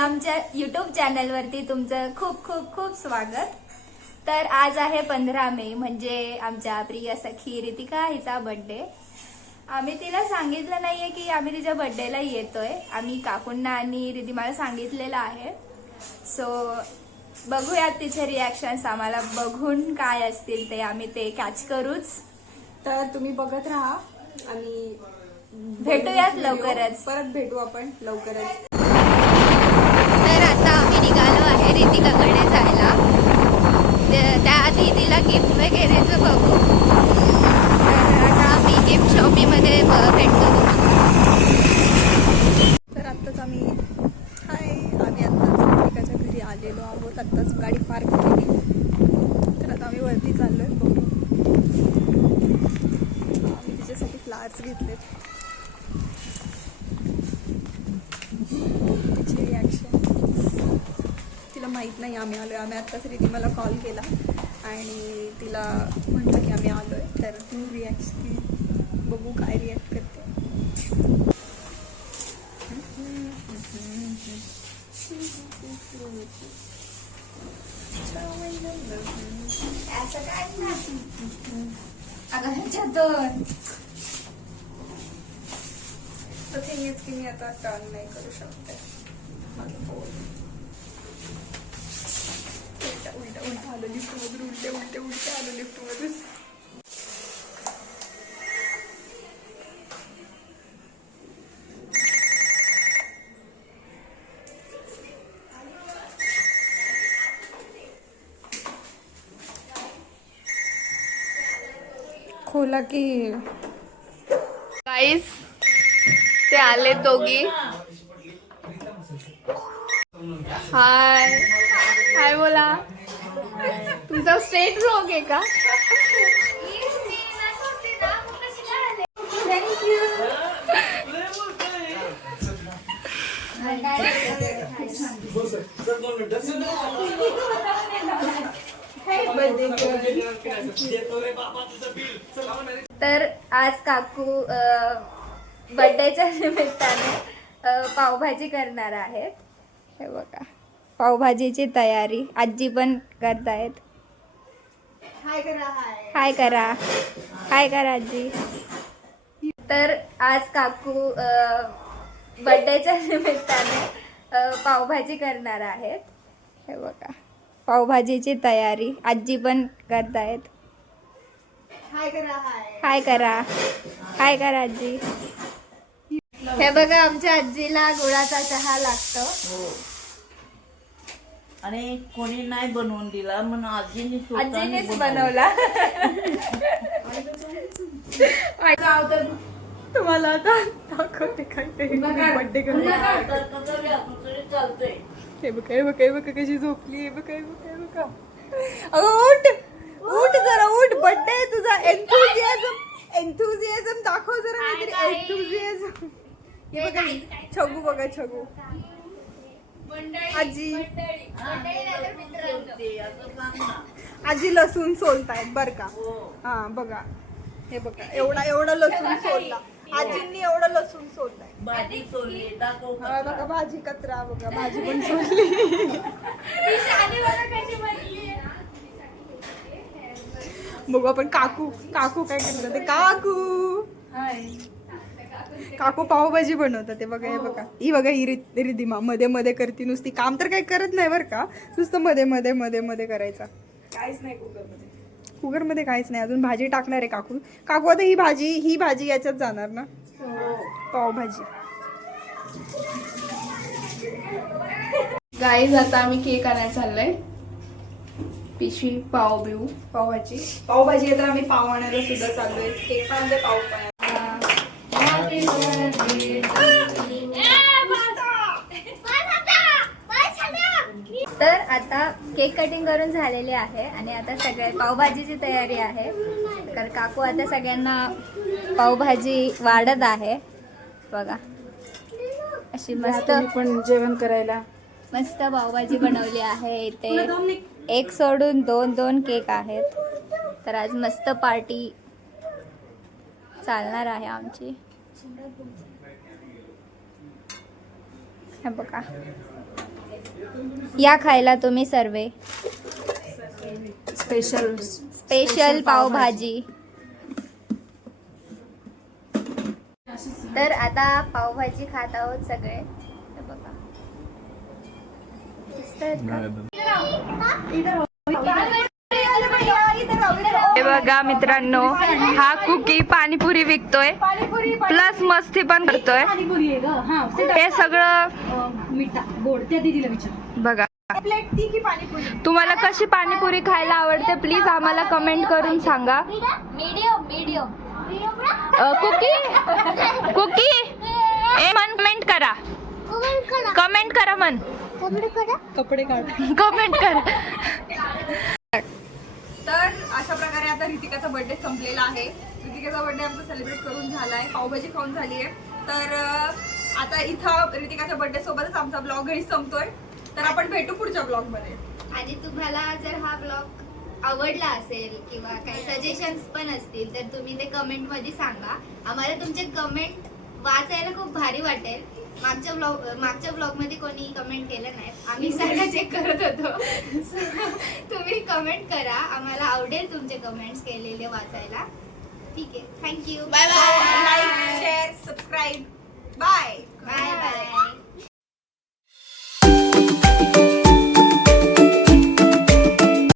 आमच्या YouTube चॅनलवरती तुमचं खूप खूप खूप स्वागत। तर आज आहे 15 मे, म्हणजे आमच्या प्रिय सखी रितिका हिचा बर्थडे। आम्ही तिला सांगितलं नाहीये की आम्ही तिच्या बर्थडेला येतोय। आम्ही काकूंना आणि रितिमाला सांगितलेलं आहे। सो बघूयात तिचे रिॲक्शन्स, आम्हाला बघून काय असतील ते आम्ही ते कॅच करूच। तर तुम्ही बघत राहा आणि भेटूयात लवकरच, परत भेटू आपण लवकरच। तर आता आम्ही निघालो आहे रितिकाकडे जायला। त्याआधी तिला गिफ्ट वगैरेचं बघू। तर आता आम्ही गिफ्ट शॉपीमध्ये भेटतो तुम्हाला। तर आत्ताच आम्ही आत्ताच रितिकाच्या घरी आलेलो आहोत। आत्ताच गाडी पार्क केली, तर आता आम्ही वरती चाललोय। बघू, आम्ही तिच्यासाठी फ्लावर्स घेतलेत। तिची रिॲक्शन तिला माहीत नाही आम्ही आलो आहे। आम्ही आत्ताच रितिमाला कॉल केला आणि तिला म्हटलं की आम्ही आलो आहे। तर ती रिॲक्शन बघू काय रिॲक्ट करते। अगं ह्याच्यातून तर हेच की मी आता टर्न नाही करू शकते। माझं फोन उलट उलट आलो लिफ्टमधून, उलट आलो लिफ्टमधून। खोला की गाईस, ते आले दोघी। हाय हाय बोला। तुमचा स्ट्रेट व्लॉग आहे का? थँक्यू। तर आज काकू बर्थडेच्या निमित्ताने पावभाजी करणार आहेत। हे बघा, पावभाजीची तयारी आजी पण करतायत। हाय करा, हाय करा आजी। तर आज काकू बर्थडेच्या निमित्ताने पावभाजी करणार आहेत। हे बघा, पावभाजीची तयारी आजी पण करतायत। हाय करा, हाय करा आजी। हे बघा, आमच्या आजीला गुळाचा चहा लागतो। आणि कोणी नाही बनवून दिला म्हणून आजीनेच बनवला। तुम्हाला आता दाखवते काहीतरी बर्थडे करून। चालतंय। हे बघा कशी झोपली। हे बघा अगं उठ उठ जरा, उठ। बर्थडे आहे तुझा। एन्थुझियाझम दाखव जरा, काहीतरी एन्थुझियाझम। हे बघा छगू, बघा छगू। आजी लसूण सोलतायत बर का। हा बघा, हे बघा एवढा लसूण सोलला आजींनी। एवढं लसूण सोललाय। भाजी सोलली, दाखव हा बघा भाजी कचरा, बघा भाजी पण सोलली। बघू आपण काकू काय करतात ते। काकू पावभाजी बनवतात ते बघा। हे बघा, ही रिधिमा मध्ये मध्ये करते नुसती। काम तर काही करत नाही बर का, नुसतं मध्ये करायचा। काहीच नाही कुकरमध्ये काहीच नाही। अजून भाजी टाकणार आहे काकू आता ही भाजी याच्यात जाणार ना, पावभाजी। गाईज, आता आम्ही केक आणायला चाललोय। पिशवी पावभाजी तर आम्ही पाव आणायला सुद्धा चाललोय। केक पण पाव पण। तर आता केक कटिंग करून झालेले आहे आणि आता सगळ्या पावभाजीची तयारी आहे। तर काकू आता सगळ्यांना पावभाजी वाढत आहे। बघा, अशी मस्त पण जेवण करायला मस्त पावभाजी बनवली आहे। इथे एक सोडून दोन केक आहेत। तर आज मस्त पार्टी चालणार आहे आमची। हे बघा, या खायला तुम्ही सर्वे स्पेशल पावभाजी. तर आता पावभाजी खात आहोत सगळे. हे बघा. दिसतंय का? हे बघा मित्रांनो, हा कुकी पाणीपुरी विकतोय प्लस मस्ती पण करतोय. हे सगळं बघा. तुम्हाला कशी पाणीपुरी खायला आवडते प्लीज आम्हाला कमेंट करून सांगा. कुकी कुकी ए मन कमेंट करा, कमेंट करा मन, कपडे काढ. कमेंट करा. तर अशा प्रकारे आता रितिकाचा बर्थडे संपलेला आहे. रितिकाचा बर्थडे आमचा सेलिब्रेट करून झालाय, पावभाजी खाऊन झाली आहे. तर आता इथं रितिकाच्या बर्थडे सोबतच आमचा ब्लॉग घरी संपतोय. तर आपण भेटू पुढच्या ब्लॉग मध्ये. आणि तुम्हाला जर हा ब्लॉग आवडला असेल किंवा काही सजेशन्स पण असतील तर तुम्ही ते कमेंट मध्ये सांगा. आम्हाला तुमचे कमेंट वाचायला खूप भारी वाटेल. मागच्या ब्लॉग मध्ये कोणी कमेंट केलं नाही, आम्ही सगळं चेक करत होतो. तुम्ही कमेंट करा, आम्हाला आवडेल तुमचे कमेंट्स केलेले वाचायला. ठीक आहे, thank you. Bye bye. Like share subscribe. Bye bye bye.